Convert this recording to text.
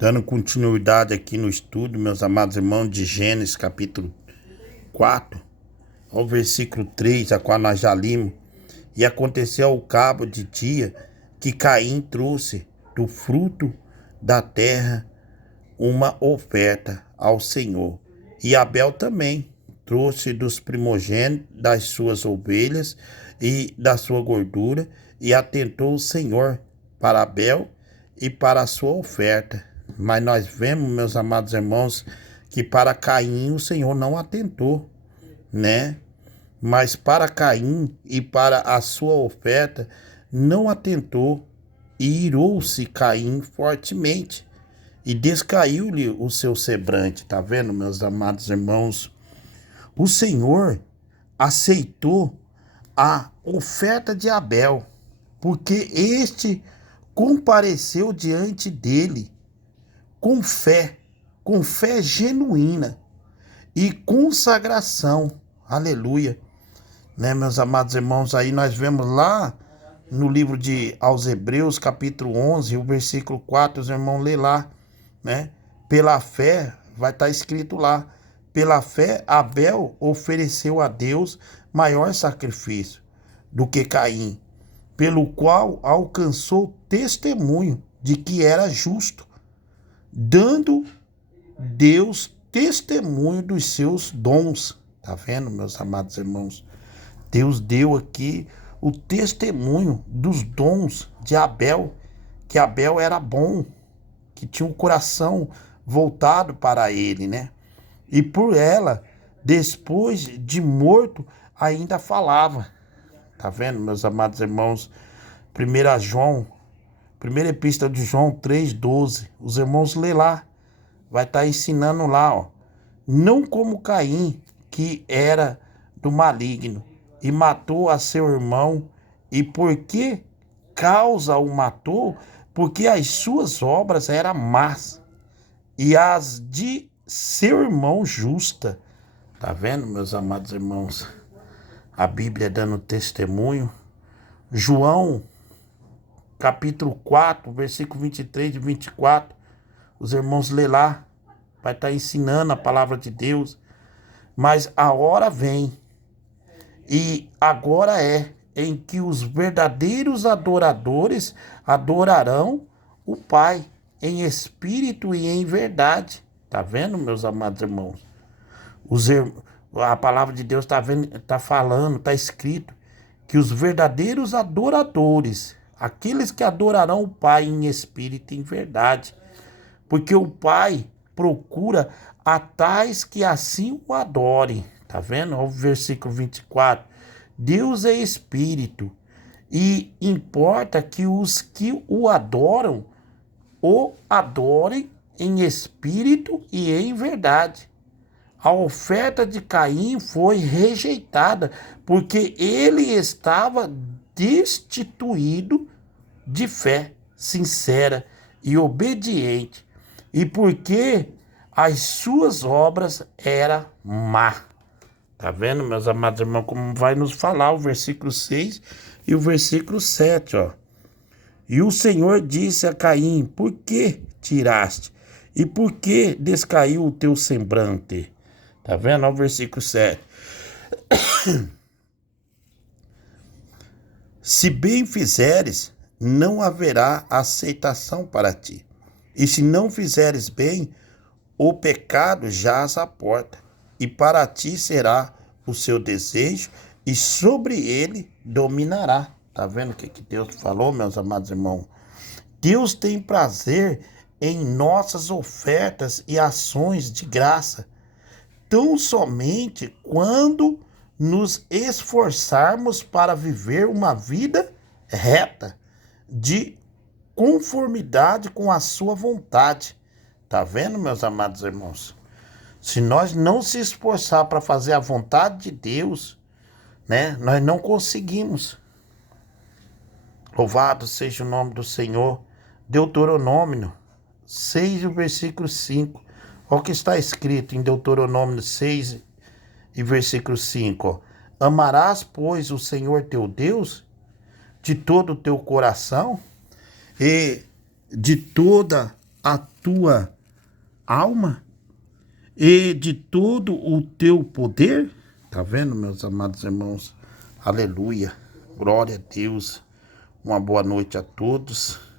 Dando continuidade aqui no estudo, meus amados irmãos, de Gênesis capítulo 4, ao versículo 3, a qual nós já limos. E aconteceu ao cabo de dia que Caim trouxe do fruto da terra uma oferta ao Senhor. E Abel também trouxe dos primogênitos das suas ovelhas e da sua gordura, e atentou o Senhor para Abel e para a sua oferta. Mas nós vemos, meus amados irmãos, que para Caim o Senhor não atentou, né? Mas para Caim e para a sua oferta não atentou, e irou-se Caim fortemente, e descaiu-lhe o seu semblante. Tá vendo, meus amados irmãos? O Senhor aceitou a oferta de Abel, porque este compareceu diante dele com fé genuína e consagração. Aleluia. Né, meus amados irmãos, aí nós vemos lá no livro aos Hebreus, capítulo 11, o versículo 4, os irmãos lê lá, né? Pela fé, vai estar escrito lá, pela fé Abel ofereceu a Deus maior sacrifício do que Caim, pelo qual alcançou testemunho de que era justo, dando Deus testemunho dos seus dons. Tá vendo, meus amados irmãos? Deus deu aqui o testemunho dos dons de Abel, que Abel era bom, que tinha um coração voltado para ele, né? E por ela, depois de morto, ainda falava. Tá vendo, meus amados irmãos? 1 João, primeira epístola de João 3,12. Os irmãos lê lá. Vai estar ensinando lá, ó. Não como Caim, que era do maligno, e matou a seu irmão. E por que causa o matou? Porque as suas obras eram más, e as de seu irmão justa. Tá vendo, meus amados irmãos? A Bíblia dando testemunho. João, capítulo 4, versículo 23 e 24. Os irmãos lê lá. Vai estar ensinando a palavra de Deus. Mas a hora vem, e agora é, em que os verdadeiros adoradores adorarão o Pai em espírito e em verdade. Tá vendo, meus amados irmãos? A palavra de Deus tá falando, tá escrito que os verdadeiros adoradores, aqueles que adorarão o Pai em espírito e em verdade, porque o Pai procura a tais que assim o adorem. Tá vendo? O versículo 24. Deus é espírito, e importa que os que o adorem em espírito e em verdade. A oferta de Caim foi rejeitada, porque ele estava destituído de fé sincera e obediente, e porque as suas obras eram má. Tá vendo, meus amados irmãos, como vai nos falar o versículo 6 e o versículo 7, ó. E o Senhor disse a Caim: por que tiraste? E por que descaiu o teu semblante? Tá vendo? Ó, o versículo 7. Se bem fizeres, não haverá aceitação para ti. E se não fizeres bem, o pecado jaz à porta, e para ti será o seu desejo, e sobre ele dominará. Tá vendo o que Deus falou, meus amados irmãos? Deus tem prazer em nossas ofertas e ações de graça, tão somente quando nos esforçarmos para viver uma vida reta, de conformidade com a sua vontade. Tá vendo, meus amados irmãos? Se nós não se esforçar para fazer a vontade de Deus, né, nós não conseguimos. Louvado seja o nome do Senhor. Deuteronômio 6, o versículo 5. Olha o que está escrito em Deuteronômio 6 e versículo 5. Ó. Amarás, pois, o Senhor teu Deus de todo o teu coração e de toda a tua alma e de todo o teu poder. Tá vendo, meus amados irmãos? Aleluia. Glória a Deus. Uma boa noite a todos.